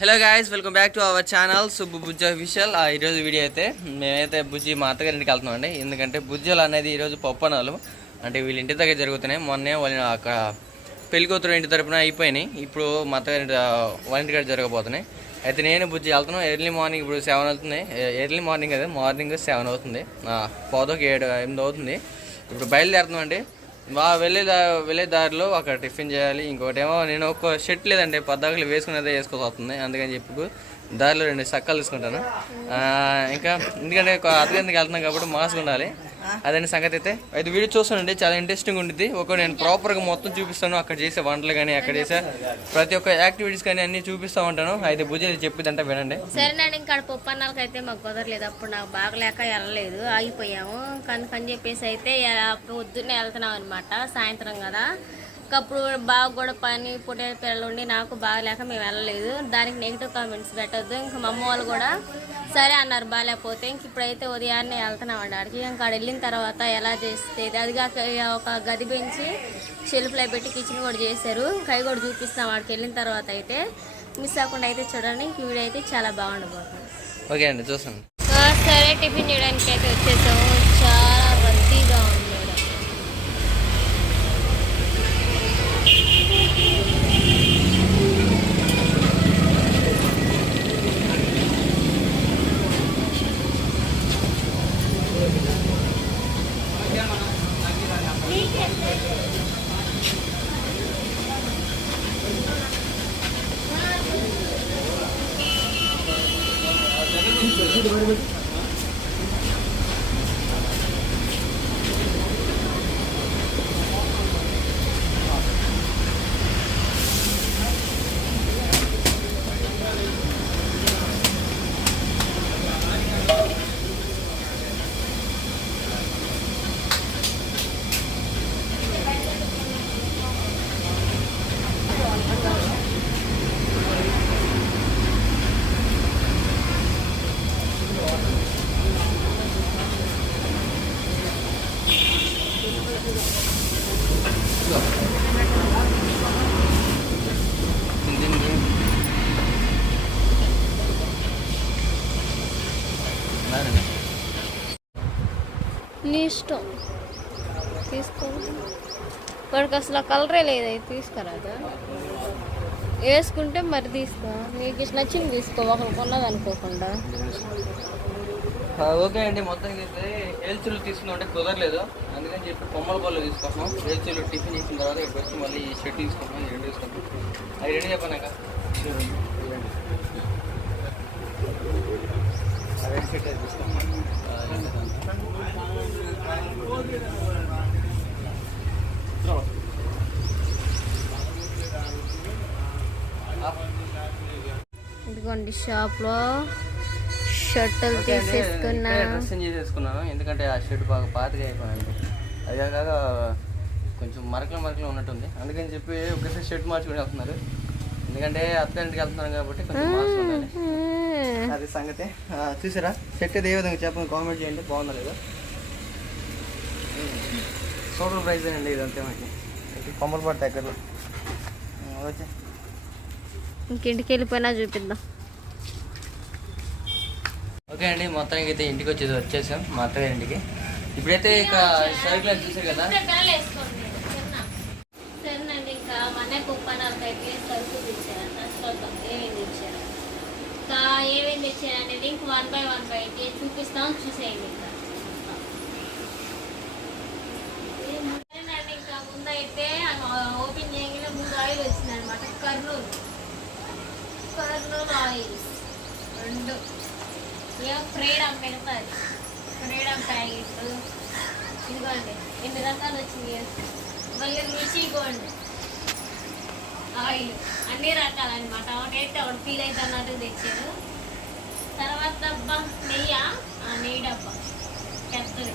Hello guys welcome back to our channel Subbu Bujja official ఈరోజు video అయితే మేమైతే బుజ్జి మా అత్తగారింటికి వెళ్తున్నాం అండి ఎందుకంటే బుజ్జలు అనేది ఈరోజు పప్పనాలు. అంటే వీళ్ళ ఇంటి దగ్గర జరుగుతున్నాయి. మొన్నే వాళ్ళ అక్కడ పెళ్ళికూతురు ఇంటి తరపున అయిపోయినాయి. ఇప్పుడు మా అత్తగారింటి వాళ్ళ ఇంటి దగ్గర జరగబోతున్నాయి. అయితే నేను బుజ్జి వెళ్తున్నాను. ఎర్లీ మార్నింగ్ ఇప్పుడు సెవెన్ అవుతుంది. ఎర్లీ మార్నింగ్ అదే మార్నింగ్ సెవెన్ అవుతుంది. పోదోకి ఏడు ఎనిమిది అవుతుంది. ఇప్పుడు బయలుదేరుతున్నాం అండి మా వెళ్ళే దా వెళ్ళే దారిలో అక్కడ టిఫిన్ చేయాలి ఇంకోటి ఏమో నేను ఒక షర్ట్ లేదంటే పద్దాకులు వేసుకునేదే వేసుకోవాల్సి వస్తుంది అందుకని చెప్పి దారిలో రెండు చక్కలు తీసుకుంటాను. ఇంకా ఎందుకంటే ఒక అతగందుకు వెళ్తున్నాం కాబట్టి మాస్క్ ఉండాలి. అదని సంగతి అయితే. అయితే వీడియో చూస్తానండి చాలా ఇంట్రెస్టింగ్ ఉంటుంది ఒక నేను ప్రాపర్గా మొత్తం చూపిస్తాను. అక్కడ చేసే వంటలు కానీ అక్కడ చేసే ప్రతి ఒక్క యాక్టివిటీస్ కానీ అన్ని చూపిస్తూ ఉంటాను. అయితే భుజ చెప్పిదంటే వినండి. సరేనండి ఇంకా పప్పు అన్నాలకి అయితే మాకు కుదరలేదు. అప్పుడు నాకు బాగలేక వెళ్ళలేదు ఆగిపోయాము. కనుకని చెప్పేసి అయితే పొద్దున్నే వెళ్తున్నాం అనమాట సాయంత్రం కదా. అప్పుడు బాగా కూడా పని పుట్టే పిల్లలు ఉండి నాకు బాగలేక మేము వెళ్ళలేదు. దానికి నెగిటివ్ కామెంట్స్ పెట్టొద్దు. ఇంకా మా అమ్మ వాళ్ళు కూడా సరే అన్నారు బాగాలేకపోతే ఇంక ఇప్పుడైతే ఉదయాన్నే వెళ్తున్నామండి ఆడికి. ఇంకా ఆడ వెళ్ళిన తర్వాత ఎలా చేస్తే అది కాక ఒక గది పెంచి షెల్ఫ్లో పెట్టి కిచెన్ కూడా చేశారు. కై కూడా చూపిస్తాం వాడికి వెళ్ళిన తర్వాత అయితే. మిస్ అవ్వకుండా అయితే చూడండి. ఇంక వీడియో అయితే చాలా బాగుండబోతుంది. ఓకే అండి చూస్తాను. సరే టిఫిన్ చేయడానికి అయితే వచ్చేసాము. Спасибо. ఇష్టం. తీసుకో వాడికి అసలు ఆ కలరే లేదు అది తీసుకురాదా? వేసుకుంటే మరి తీసుకో. నీకు ఇష్టం నచ్చింది తీసుకో ఒకరు కొన్నది అనుకోకుండా ఓకే అండి. మొత్తానికి అయితే ఏల్చులు తీసుకుందాం కుదరలేదు. అందుకని చెప్పి కొమ్మల పళ్ళు తీసుకుంటున్నాం ఏల్చులు టిఫిన్ చేసిన తర్వాత ఇక్కడ వచ్చి మళ్ళీ ఈ షర్ట్ తీసుకుంటున్నాం ఈ రెండు తీసుకుంటాం అవి రెండు చెప్పాక రెండు షర్ట్ ఇదిగోండి షాప్లో షర్టులు తీసేసుకున్నా. డ్రెస్ చేసేసుకున్నాను. ఎందుకంటే ఆ షర్ట్ బాగా పాతగా అయిపోయింది అది కాక కొంచెం మరకలు మరకలు ఉన్నట్టుంది. అందుకని చెప్పి ఒకసారి షర్ట్ మార్చుకుని వెళ్తున్నారు. ఎందుకంటే అత్తారింటికి వెళ్తున్నాను కాబట్టి కొంచెం ఉండాలి. అది సంగతి. చూసారా? షర్ట్ అయితే ఏ విధంగా చెప్పండి కామెంట్ చేయండి. బాగుందా లేదా? సోడల్ ప్రైస్ అండి ఇది అంతే మనకి. కొమ్మలు పడతాయి ఎక్కడ ఓకే. ఇంకింటికి వెళ్ళిపోయినా చూపిద్దాం. ఓకే అండి మొత్తానికి అయితే ఇంటికి వచ్చేసి వచ్చేసాం మా అత్తగారి ఇంటికి. ఇప్పుడైతే ఇక సైకిల్ చూసారు కదా? సరేనండి ఇంకా మన కుప్పనాలకు అయితే సరుకు తెచ్చారంట. చూద్దాం ఏమేమి తెచ్చారు? ఇంకా ఏమేమి తెచ్చారు అనేది ఇంక వన్ బై వన్ బై అయితే చూపిస్తాం చూసేయండి ఇంకా. సరేనండి ఇంకా ముందైతే ఓపెన్ చేయగానే ముందు ఆయిల్ వచ్చింది అనమాట కర్నూలు. కర్నూలు ఆయిల్ ఏమో ఫ్రీడమ్ పెడతాది ఫ్రీడమ్ ప్యాకెట్ ఇదిగోండి ఎన్ని రకాలు వచ్చింది మళ్ళీ రుచి ఇగోండి ఆయిల్ అన్ని రకాలు అనమాట ఒకటైతే ఒకటి ఫీల్ అయితే అన్నట్టు తెచ్చారు. తర్వాత డబ్బా నెయ్యి? ఆ నెయ్యి డబ్బా. పెద్దది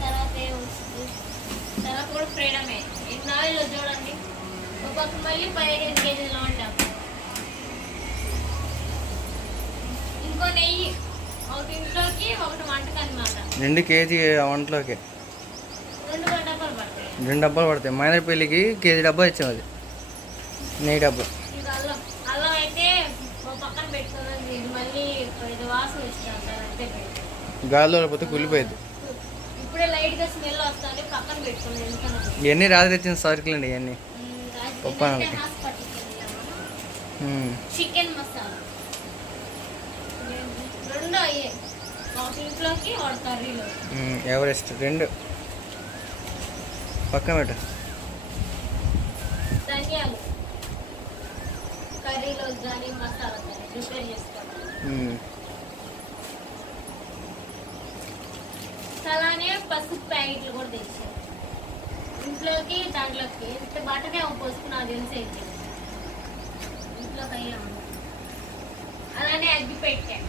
తర్వాత ఏమొస్తుంది తర్వాత కూడా ఫ్రీడమే. ఎన్ని ఆయిల్ చూడండి ఒక్కొక్క మళ్ళీ పదిహేను కేజీలు డబ్బా ఇంకో నెయ్యి ఒకటి ఇంట్లోకి ఒకటి వంటకి అనమాట రెండు కేజీ వంటలోకి. రెండు డబ్బాలు పడతాయి. మైనర్ పెళ్ళికి కేజీ డబ్బా ఇచ్చాం అది. నెయ్యి డబ్బు. గాలిలో పోతే కుళ్ళిపోయింది. ఇవన్నీ రాత్రి తెచ్చిన సరుకులు అండి ఇవన్నీ. చికెన్ మసాలా. రెండు అయ్యే. ఇంట్లోకి ఒక కర్రీలో. ఎవరెస్ట్? రెండు. పక్కన పెట్టు. ధనియాలు. కర్రీలో కానీ మసాలా ప్రిపేర్ చేసుకోవాలి. అలానే పసుపు ప్యాకెట్లు కూడా తెచ్చారు. ఇంట్లోకి దాంట్లోకి ఇంత బట్టనే పోసుకుని అది తెలిసి ఇంట్లోకి అయ్యాము. అలానే అగ్గి పెట్టాను.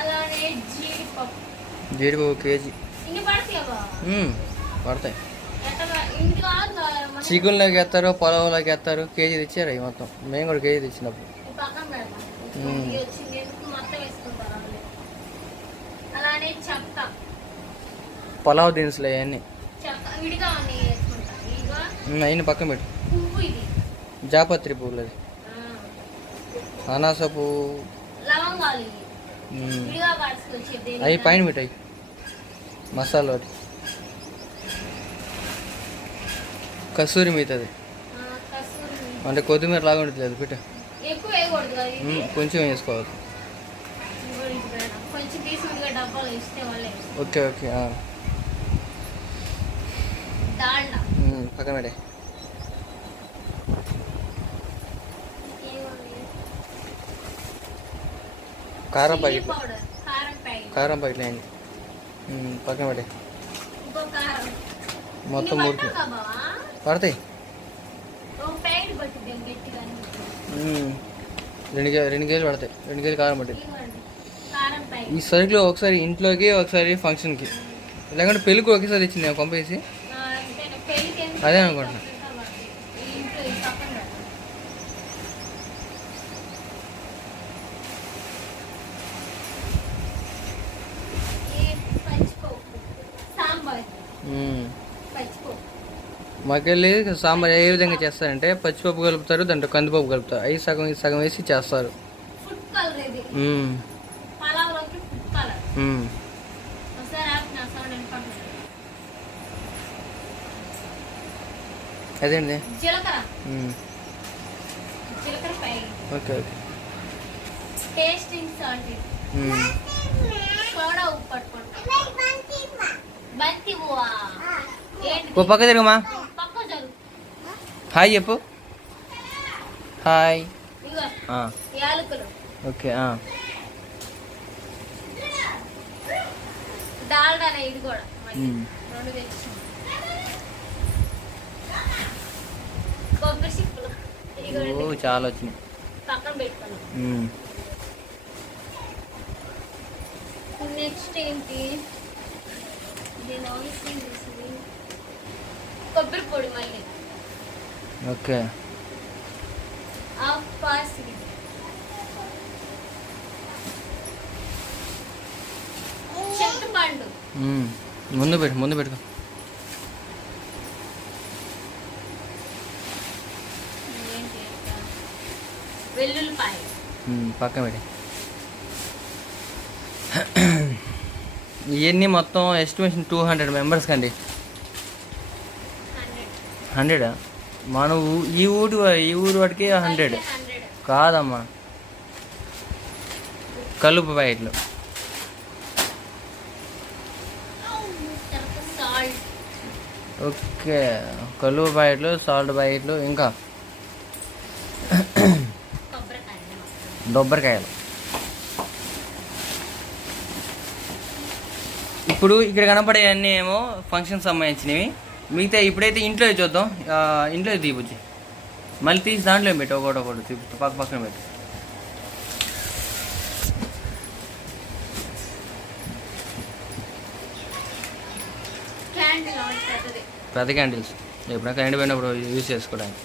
అలానే జీడిపప్పు. జీడిపప్పు కేజీ. ఇన్ని పడతాయి పడతాయి. చికెన్లోకి వేస్తారు పొలంలోకి వేస్తారు కేజీ తెచ్చారు అవి మొత్తం. మేము కూడా కేజీ తెచ్చినప్పుడు. పొలావ్ దినుసులు అవన్నీ. అవన్నీ పక్కన పెట్టు. జాపత్రి పువ్వులు అది అనాస పువ్వు. అవి పైన పెట్టాయి మసాలా కస్తూరి మిగతాది అంటే కొత్తిమీర లాగా ఉంటుంది అది పెట్టు. కొంచెం వేసుకోవాలి. ఇదిగో ఇది పెడదాం. కొంచెం తీసుకుంటే డబ్బాలు ఇస్తే వాళ్ళే ఓకే ఓకే ఆ. దాల్డా ఉమ్, పక్కన పెట్టే ఏముంది? కారం ప్యాకెట్ కారం ప్యాకెట్ ఉమ్, పక్కన పెట్టే మొత్తం మూడు? పడతాయి. రెండు కే రెండు కేజీలు పడతాయి. రెండు కేజీలు కారం పట్టింది కారం ఈ సరుకులు ఒకసారి ఇంట్లోకి ఒకసారి ఫంక్షన్కి. లేకుంటే పెళ్ళికి ఒకేసారి ఇచ్చింది పంపేసి అదే అనుకుంటున్నా. ఈ ఇంట్లో ఈ పక్కన పెట్టు. ఈ పచ్చిపప్పు సాంబార్ ఉమ్. పచ్చిపప్పు మాకెళ్ళి సాంబార్ ఏ విధంగా చేస్తారంటే పచ్చిపప్పు కలుపుతారు దాంట్లో కందిపప్పు కలుపుతారు. అవి సగం ఇది సగం వేసి చేస్తారు. ఫుడ్ కలర్ ఇది ఓ పక్క తిరగమా హాయ్ చెప్పు. హాయ్. ఓకే ఆ. డాల్డానే ఇది కూడా మరి. ఉమ్. రెండు తెచ్చాం కొబ్బరి చిప్పులు ఓ ఇదిగోండి చాలా వచ్చినాయి పక్కన పెట్టుకున్నాం ఉమ్. నెక్స్ట్ ఏంటి దీని అవసరం చేసింది కొబ్బరి పొడి మళ్ళీ ఓకే. చింతపండు. ముందు పెట్టు ముందు పెట్టుకో? వెల్లుల్లిపాయ. పక్కన పెట్టి. ఇవన్నీ మొత్తం ఎస్టిమేషన్ టూ హండ్రెడ్ మెంబర్స్ కండి. హండ్రెడ్. హండ్రెడా? మన ఈ ఊరు ఈ ఊరు వాటికి హండ్రెడ్ కాదమ్మా. కలుపు ప్యాకెట్లు. Salt okay. కలుపు ప్యాకెట్లు సాల్ట్ ప్యాకెట్లు ఇంకా. కొబ్బరికాయలు. ఇప్పుడు ఇక్కడ కనపడే అన్నీ ఏమో ఫంక్షన్ సంబంధించినవి. మిగతా ఇప్పుడైతే ఇంట్లో చూద్దాం. ఇంట్లో తీపిచ్చి మళ్ళీ తీసి దాంట్లో పెట్టు ఒకటి ఒకటి తీపి పక్క పక్కన పెట్టు. పెద్ద క్యాండిల్స్. ఎప్పుడైనా కరెంట్ పోయినప్పుడు యూజ్ చేసుకోవడానికి.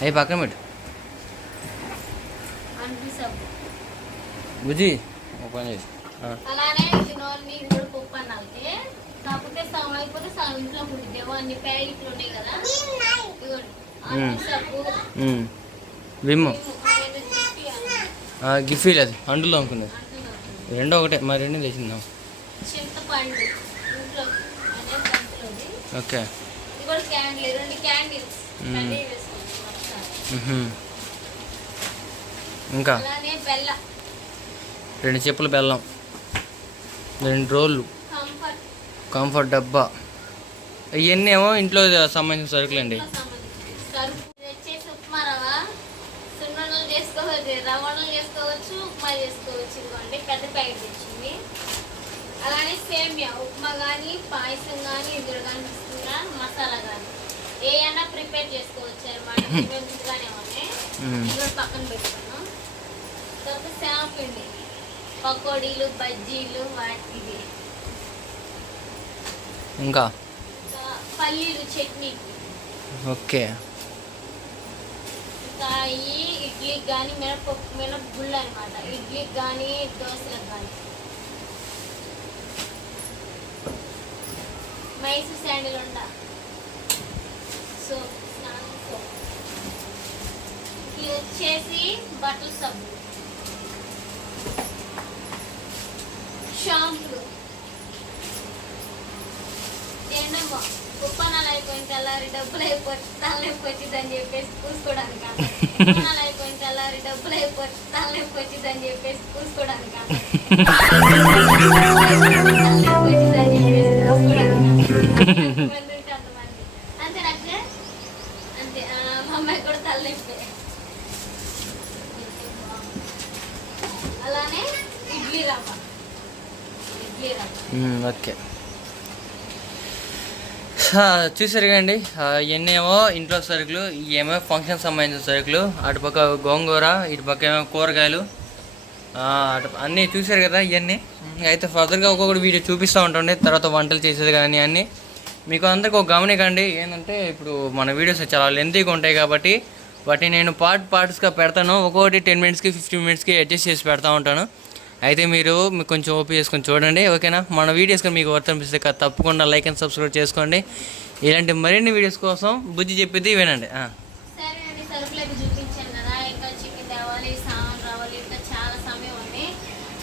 అవి పక్కన పెట్టు. బుజ్జి ఒక పని చేసి అలానే కాకపోతే సగం అయిపోతే సగం ఇంట్లో అన్ని ప్యాకెట్లు ఉన్నాయి కదా. ఆ, గిఫ్ట్ అది. అంటులో అనుకున్నది. రెండో ఒకటే. మరి రెండు తెచ్చిందాం ఓకే. ఇంకా? రెండు చెప్పులు బెల్లం. రెండు రోళ్ళు. కంఫర్ట్ డబ్బా. ఇవన్నీ ఏమో ఇంట్లో సంబంధించిన సరుకులు అండి. అలానే సేమియా ఉప్మా కానీ పాయసం కానీ ఇందులో కానీ ఇస్తున్నా మసాలా కానీ ఏ అయినా ప్రిపేర్ చేసుకోవచ్చు అనమాట ముందుగానే ఉన్నాయి పక్కన పెట్టుకున్నాం తర్వాత పకోడీలు బజ్జీలు వాటికి ఇంకా? పల్లీలు చట్నీ. ఓకే. ఈ ఇడ్లీకి కానీ మినపప్పు అనమాట ఇడ్లీకి కానీ దోశలకు కానీ మైసూర్ శాండిల్ ఉండ? సో స్నానం ఇది వచ్చేసి బట్టల సబ్బు. షాంపులు ఏంటమ్మా ఉప్పనాలు అయిపోయిన తెల్లారి డబ్బులు అయిపోయి తలనొప్పి వచ్చిందని చెప్పేసి పూసుకోవడానికి ఉప్పనాలు అయిపోయింది తెల్లారి డబ్బులు అయిపోయి తలనొప్పి వచ్చిందని చెప్పేసి పూసుకోవడానికి అంతే నాకు అంతే మా అమ్మాయి కూడా తలనొప్పి అలానే ఇడ్లీ రవ్వ. ఇడ్లీ రవ్వ. ఓకే. చూసారు కండి ఇవన్నీ ఇంట్లో సరుకులు ఏమో ఫంక్షన్ సంబంధించిన సరుకులు అటుపక్క గోంగూర ఇటుపక్క ఏమో కూరగాయలు అటు అన్నీ చూసారు కదా ఇవన్నీ అయితే ఫర్దర్గా ఒక్కొక్కటి వీడియో చూపిస్తూ ఉంటుండే తర్వాత వంటలు చేసేది కానీ అన్నీ. మీకు అందరికి ఒక గమనికండి ఏంటంటే ఇప్పుడు మన వీడియోస్ చాలా లెంతీగా ఉంటాయి కాబట్టి వాటిని నేను పార్ట్ పార్ట్స్గా పెడతాను. ఒక్కొక్కటి టెన్ మినిట్స్కి ఫిఫ్టీన్ మినిట్స్కి అడ్జస్ట్ చేసి పెడతా ఉంటాను. అయితే మీరు మీకు కొంచెం ఓపీ చేసుకొని చూడండి ఓకేనా? మన వీడియోస్ కానీ మీకు వర్త్ అనిపిస్తే తప్పకుండా లైక్ అండ్ సబ్స్క్రైబ్ చేసుకోండి. ఇలాంటి మరిన్ని వీడియోస్ కోసం బుద్ధి చెప్పేది వినండి.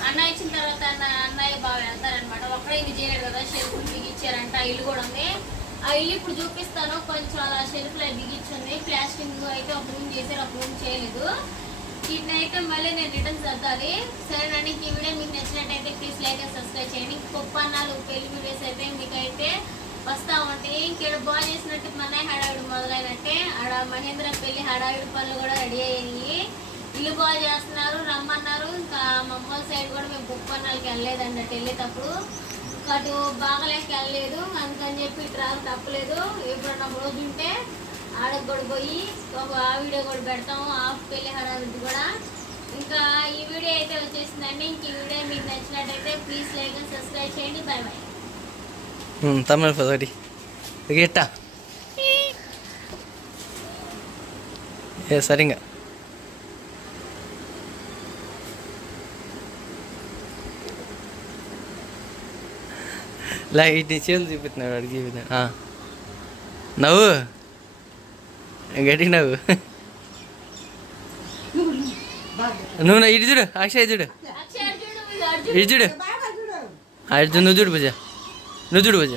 అన్న ఇచ్చిన తర్వాత అన్నయ్య వెళ్తారనమాట ఇది చేయలేడు కదా షెల్ఫ్లు బిగించారంట ఇల్లు కూడా ఉంది. ఆ ఇల్లు ఇప్పుడు చూపిస్తాను కొంచెం అలా షెల్ఫ్లో బిగించింది. ప్లాస్టింగ్ అయితే ఒక రూమ్ చేశారు ఒక రూమ్ చేయలేదు. వీటిని అయితే మళ్ళీ నేను రిటర్న్ సర్దాలి. సరేనండి ఈ వీడియో మీకు నచ్చినట్టయితే ప్లీజ్ లైక్ అండ్ సబ్స్క్రైబ్ చేయండి. పప్పాన్నాలు పెళ్ళి వీడియోస్ అయితే మీకైతే వస్తా ఉంటాయి. ఇంకేడు బాగా చేసినట్టు మన హడావిడి మొదలైనట్టే. ఆడ మహేంద్ర పెళ్ళి హడావిడి పనులు కూడా రెడీ అయ్యాయి ఇల్లు బాగా చేస్తున్నారు రమ్మన్నారు. ఇంకా మమ్మల్ సైడ్ కూడా మేము బొప్పన్నాలకి వెళ్ళలేదండి అటు వెళ్ళేటప్పుడు అటు బాగలేక వెళ్ళలేదు. అందుకని చెప్పి ఇటు తప్పలేదు. ఎప్పుడన్నా రోజు ఉంటే ఆడకు కూడా పోయి ఒక ఆ వీడియో కూడా పెడతాము ఆ పెళ్ళి హడావిడి కూడా ఇంకా ఈ వీడియో అయితే వచ్చేసిందండి ఇంక ఈ వీడియో మీకు నచ్చినట్టయితే ప్లీజ్ లైక్ అండ్ సబ్స్క్రైబ్ చేయండి బాయ్ బాయ్ ఉమ్, తమిళ పదోటి ఎట్టా ఏ సరిగా లా ఇటు చేతులు చూపిస్తున్నాడు అడిగి చూపిస్తున్నాడు ఆ. నవ్వు గట్టిగా నవ్వు ఇటు చూడు అక్షయ్ చూడు ఇటు చూడు అర్జున్ నువ్వు చూడు పూజ నువ్వు చూడు పూజ